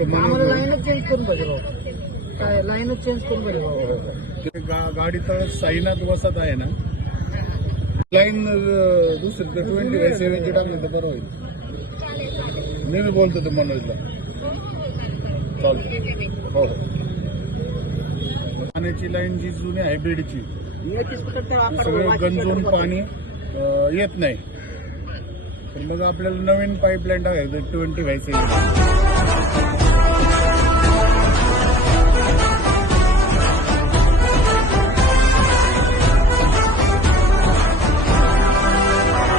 एवढं आम्हाला लाईनच चेंज करून पाहिजे भाऊ. काय लाईनच चेंज करून पाहिजे भाऊ. ते गाडीचं साईनाथ वसत आहे ना, लाईन दुसरी 20/7 टाकली तर बरं होईल. मी बोलतो ते मनोजला. चालतं. हो हो. पाण्याची लाईन जी जुनी आहे बीडची, सगळं गंजून पाणी येत नाही. तर मग आपल्याला नवीन पाईपलाईन टाकायचं 20/7.